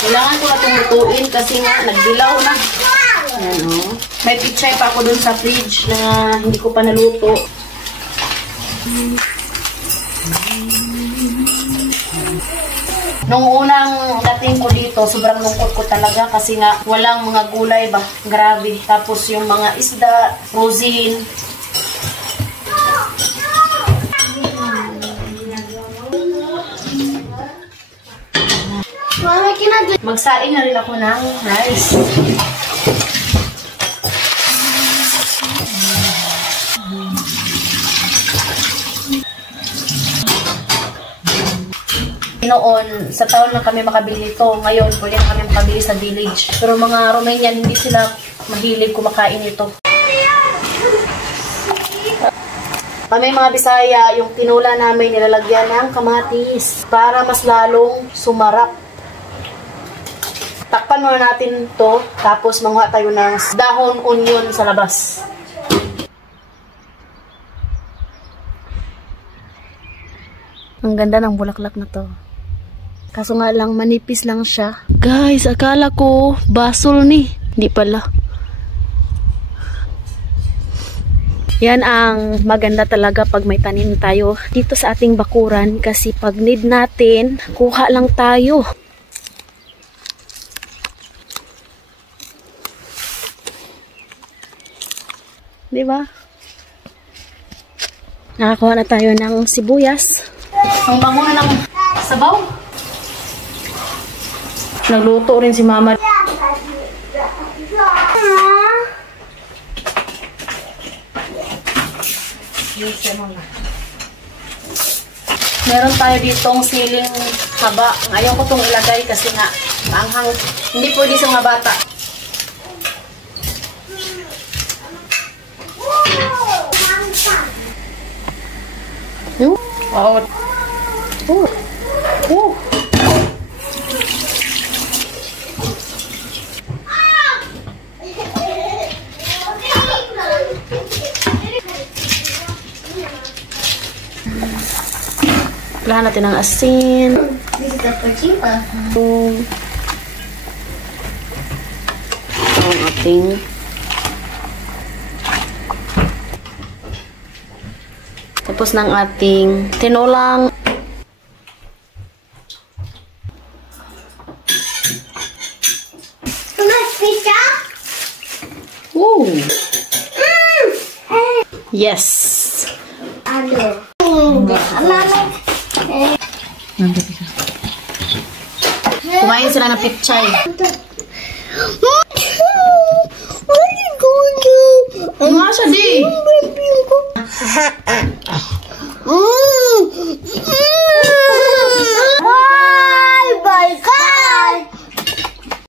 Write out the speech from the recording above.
Kailangan ko na itong lutuin kasi nga nagdilaw na. Ayan o. May pichay pa ako dun sa fridge na hindi ko pa naluto. Nung unang dating ko dito, sobrang lungkot ko talaga kasi nga walang mga gulay ba. Grabe. Tapos yung mga isda, frozen. Magsain na rin ako ng rice. Noon, sa taon lang kami makabili ito. Ngayon, pwede na kami makabili sa village. Pero mga Romanian, hindi sila mahilig kumakain ito. Kami mga Bisaya, yung tinula namin nilalagyan ng kamatis para mas lalong sumarap. Takpan muna natin to, tapos manguha tayo ng dahon onion sa labas. Ang ganda ng bulaklak na to. Kaso nga lang, manipis lang siya. Guys, akala ko basol ni. Hindi pala. Yan ang maganda talaga pag may tanim tayo dito sa ating bakuran. Kasi pag need natin, kuha lang tayo. Diba? Nakakuha na tayo ng sibuyas. Ang bango na ng sabaw. Nagluto rin si Mama. Meron tayo ditong siling haba. Ayaw ko itong ilagay kasi nga maanghang. Hindi pwede sa mga bata. Wow. Lahan natin ng asin. Ang ating tapos ng ating tinolang yes. Kumain sila ng pichay.